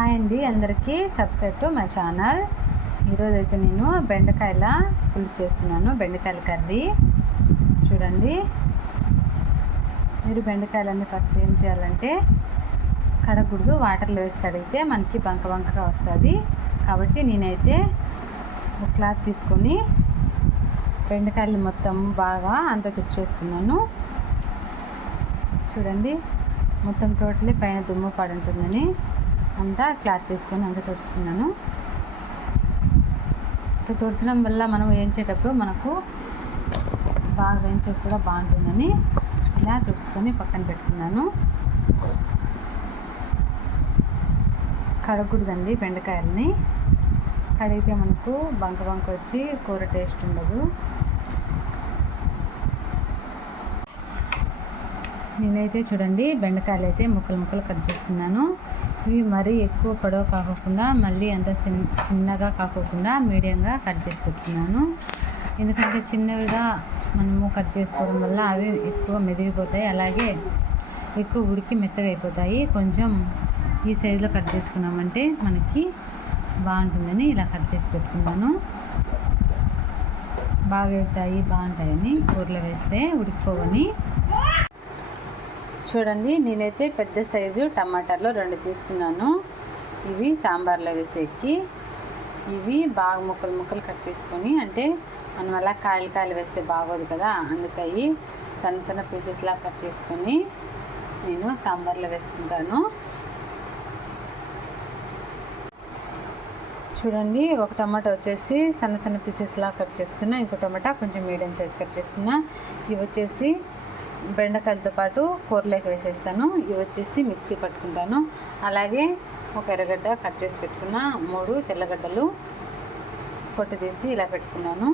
Hi అండి, అందరికీ subscribe to my channel. ఈరోజు అయితే నేను బెండకాయల పులుసు చేస్తున్నాను. బెండకాయల కర్రీ చూడండి. మీరు బెండకాయలన్నీ ఫస్ట్ ఏం చేయాలంటే కడగకూడదు, వాటర్లో వేసి కడిగితే మనకి బంకగా వస్తుంది. కాబట్టి నేనైతే ఒక క్లాత్ తీసుకొని బెండకాయలు మొత్తం బాగా అంతా తుడిచేసుకున్నాను. చూడండి, మొత్తం టోటలీ పైన దుమ్ము పడి ఉంటుందని అంతా క్లాత్ తీసుకొని అంతా తుడుచుకున్నాను. ఇట్లా తుడచడం వల్ల మనం వేయించేటప్పుడు మనకు బాగా వేయించే కూడా బాగుంటుందని ఇలా తుడుచుకొని పక్కన పెట్టుకున్నాను. కడగకూడదండి బెండకాయలని, కడిగితే మనకు బంక వచ్చి కూర టేస్ట్ ఉండదు. నేనైతే చూడండి బెండకాయలు అయితే ముక్కలు కట్ చేసుకున్నాను. ఇవి మరీ ఎక్కువ పొడవు కాకుండా మళ్ళీ అంత చిన్నగా కాకుండా మీడియంగా కట్ చేసి పెట్టుకున్నాను. ఎందుకంటే చిన్నవిగా మనము కట్ చేసుకోవడం వల్ల అవి ఎక్కువ మెదిగిపోతాయి, అలాగే ఎక్కువ ఉడికి మెత్తగా అయిపోతాయి. కొంచెం ఈ సైజులో కట్ చేసుకున్నామంటే మనకి బాగుంటుందని ఇలా కట్ చేసి పెట్టుకున్నాను. బాగా అవుతాయి, బాగుంటాయని కూరలో వేస్తే ఉడికిపోవని. చూడండి, నేనైతే పెద్ద సైజు టమాటాలు 2 తీసుకున్నాను. ఇవి సాంబార్లో వేసేకి. ఇవి బాగా ముక్కలు కట్ చేసుకొని, అంటే మనం అలా కాయలు వేస్తే బాగోదు కదా, అందుకని సన్న పీసెస్లా కట్ చేసుకొని నేను సాంబార్లో వేసుకుంటాను. చూడండి, ఒక టమాటా వచ్చేసి సన్న పీసెస్లా కట్ చేసుకున్నా, ఇంకో టమాటా కొంచెం మీడియం సైజ్ కట్ చేసుకున్నా. ఇవి వచ్చేసి బెండకాయలతో పాటు కూరలోకి వేసేస్తాను. ఇవి వచ్చేసి మిక్సీ పట్టుకుంటాను. అలాగే ఒక ఎర్రగడ్డ కట్ చేసి పెట్టుకున్న, 3 తెల్లగడ్డలు పొట్టు తీసి ఇలా పెట్టుకున్నాను.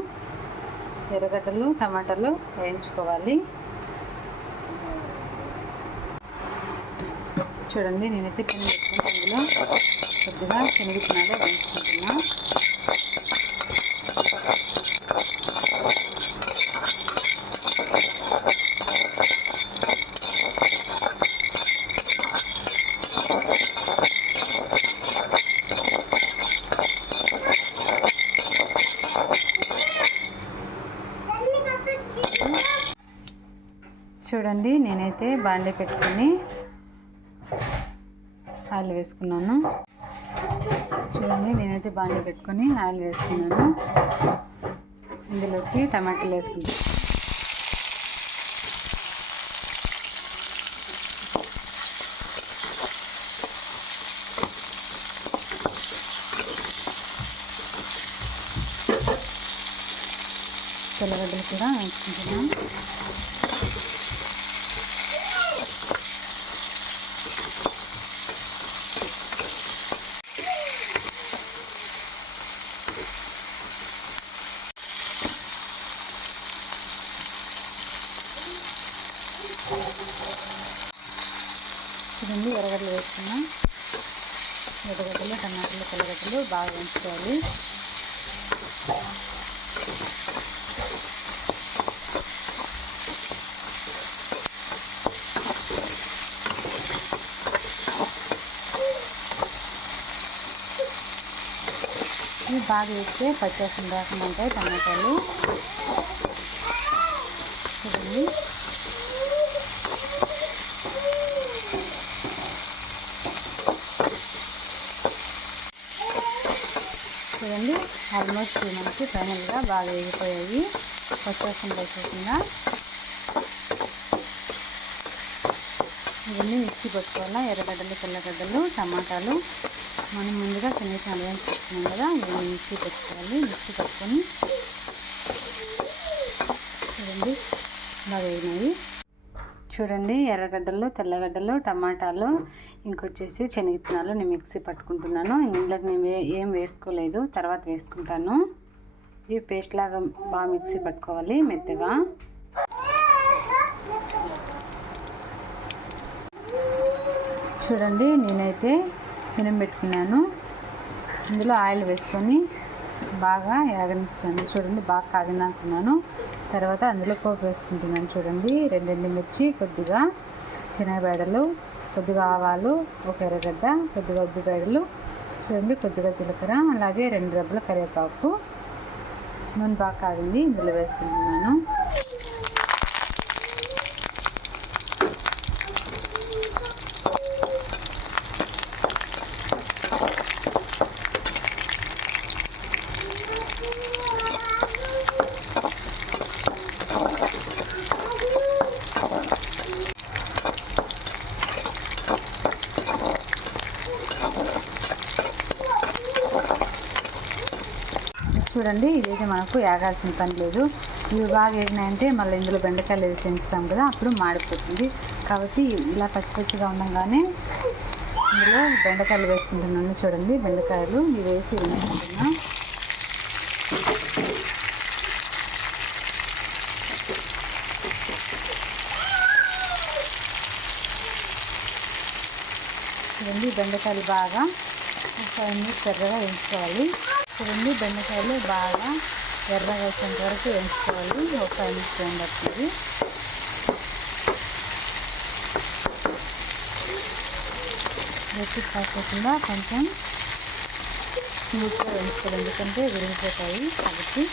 ఎర్రగడ్డలు టమాటాలు వేయించుకోవాలి. చూడండి, నేనైతే పెన్ను పెట్టుకుని అందులో కొద్దిగా శనగపిండి వేయించుకుంటున్నా. చూడండి, నేనైతే బాండీ పెట్టుకొని ఆయిల్ వేసుకున్నాను. ఇందులోకి టమాటాలు వేసుకుంటాను. తెల్లగడ్డలు కూడా వేసుకుంటున్నాను. చూడండి, ఎర్రగడ్డలు వేసుకున్నాం. ఎర్రగడ్డలు టమాటాలు తెల్లగడ్డలు బాగా వేయించుకోవాలి. ఇవి బాగా వేస్తే పచ్చివాసన రాకుండా ఉంటాయి టమాటాలు. చూడండి, ఆల్మోస్ట్ మనకి ఫైనల్గా బాగా వేగిపోయాయి, పచ్చివాసన లేకుండా. ఇవన్నీ మిక్సీ పట్టుకోవాలా. ఎర్రగడ్డలు తెల్లగడ్డలు టమాటాలు మనం ముందుగా శనగపిండి వేయించుకున్నాం కదా, ఇవన్నీ మిక్సీ పెట్టుకోవాలి. మిక్సీ పట్టుకొని చూడండి బాగా వేగినాయి. చూడండి, ఎర్రగడ్డలు తెల్లగడ్డలు టమాటాలు ఇంకొచ్చేసి శనగపిండి నేను మిక్సీ పట్టుకుంటున్నాను. ఇందులోకి నేను ఏం వేసుకోలేదు, తర్వాత వేసుకుంటాను. ఇవి పేస్ట్ లాగా బాగా మిక్సీ పట్టుకోవాలి మెత్తగా. చూడండి, నేనైతే పెనం పెట్టుకున్నాను. ఇందులో ఆయిల్ వేసుకొని బాగా యాగనిచ్చాను. చూడండి, బాగా కాగినాకున్నాను. తర్వాత అందులో పోపు వేసుకుంటున్నాను. చూడండి, 2 ఎండుమిర్చి, కొద్దిగా శనగబేడలు, కొద్దిగా ఆవాలు, ఒక ఎర్రగడ్డ, కొద్దిగా ఉద్దిపేడలు, చూడండి కొద్దిగా జీలకర్ర, అలాగే 2 రెబ్బల కరివేపాకు. నూనె బాగా కాగింది, ఇందులో వేసుకుంటున్నాను. చూడండి, ఇదైతే మనకు ఏగాల్సిన పని లేదు. ఇవి బాగా వేగినాయంటే మళ్ళీ ఇందులో బెండకాయలు వేసి పెంచుతాం కదా, అప్పుడు మాడిపోతుంది. కాబట్టి ఇలా పచ్చిగా ఉండగానే ఇందులో బెండకాయలు వేసుకుంటున్నాను. చూడండి, బెండకాయలు ఇవి వేసి వేసుకుంటున్నా. చూడండి, బెండకాయలు బాగా 5 మినిట్స్ ఎర్రగా వేయించుకోవాలి. చూడండి, బెండకాయలు బాగా ఎర్రగా వచ్చేంత వరకు వేయించుకోవాలి. ఒక 5 మినిట్స్ టైం పడుతుంది. వేసి కాకుండా కొంచెం స్మూత్గా వేయించుకోవాలి, ఎందుకంటే విరిగిపోతాయి కాబట్టి.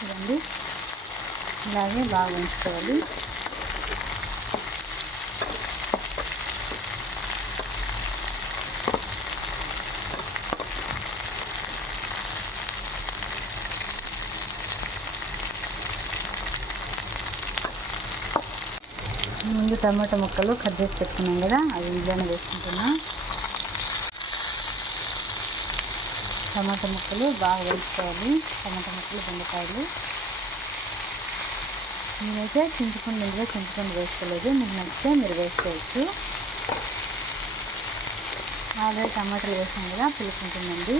చూడండి, ఇలాగే బాగా ఉంచుకోవాలి. ముందు టమాటా ముక్కలు కట్ చేసి పెట్టుకున్నాం కదా, అవి ఇంట్లోనే వేసుకుంటున్నా. టమాటా ముక్కలు బాగా వేసుకోవాలి. టమాటా ముక్కలు, బెండకాయలు. నేనైతే చింతపండు వేసుకోలేదు, మీకు నచ్చితే మీరు వేసుకోవచ్చు. ఆల్రెడీ టమాటాలు వేసాం కదా, పులుసుంటుందండి.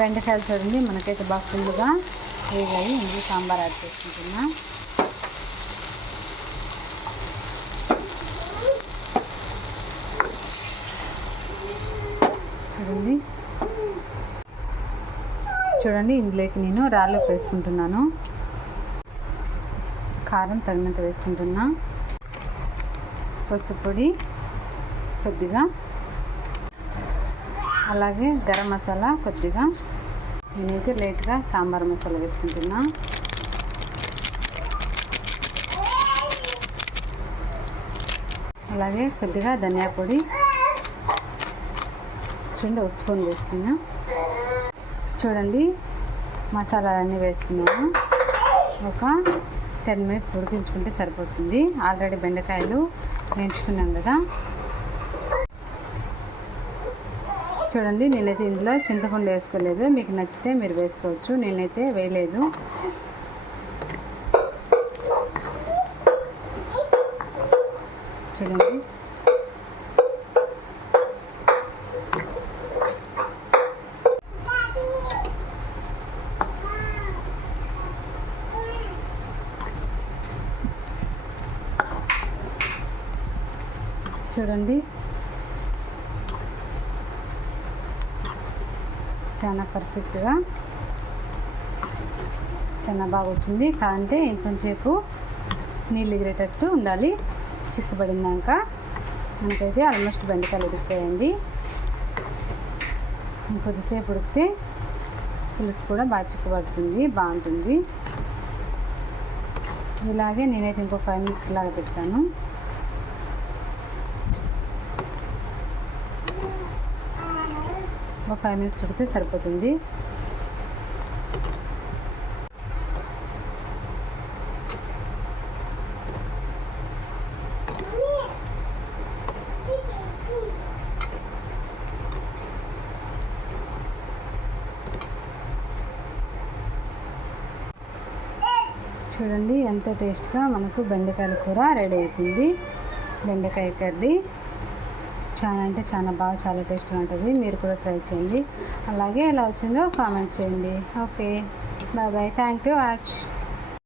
బెండకాయలు చూడండి, మనకైతే బాగా ఫుల్గా వేగాయి. ఇందులో సాంబార్ యాడ్ చేసుకుంటున్నా. చూడండి, ఇందులోకి నేను రాళ్ళు వేసుకుంటున్నాను. కారం తగినంత వేసుకుంటున్నా. పసుపు పొడి కొద్దిగా, అలాగే గరం మసాలా కొద్దిగా. నేనైతే లైట్గా సాంబార్ మసాలా వేసుకుంటున్నా. అలాగే కొద్దిగా ధనియా పొడి, చూడండి 1 స్పూన్ వేసుకున్నా. చూడండి, మసాలాలన్నీ వేసుకున్నాము. ఒక 10 మినిట్స్ ఉడికించుకుంటే సరిపోతుంది. ఆల్రెడీ బెండకాయలు వేయించుకున్నాం కదా. చూడండి, నేనైతే ఇందులో చింతపండు వేసుకోలేదు. మీకు నచ్చితే మీరు వేసుకోవచ్చు, నేనైతే వేయలేదు. చూడండి, చూడండి చాలా పర్ఫెక్ట్గా చాలా బాగా వచ్చింది. కాదంటే ఇంకొంచెంసేపు నీళ్ళు ఎగిరేటట్టు ఉండాలి. చిక్కుపడిందాక మనకైతే ఆల్మోస్ట్ బెండకాయలు ఉడికిపోయండి. ఇంకొద్దిసేపు ఉడికితే పులుసు కూడా బాగా చిక్కుపడుతుంది, బాగుంటుంది. ఇలాగే నేనైతే ఇంకో 5 మినిట్స్ లాగా పెడతాను. ఒక 5 మినిట్స్ ఉడికితే సరిపోతుంది. చూడండి ఎంతో టేస్ట్గా మనకు బెండకాయల కూర రెడీ అయిపోయింది. బెండకాయ కర్రీ చాలా అంటే చాలా టేస్ట్గా ఉంటుంది. మీరు కూడా ట్రై చేయండి. అలాగే ఎలా వచ్చిందో కామెంట్ చేయండి. Okay, bye bye. Thank you watch.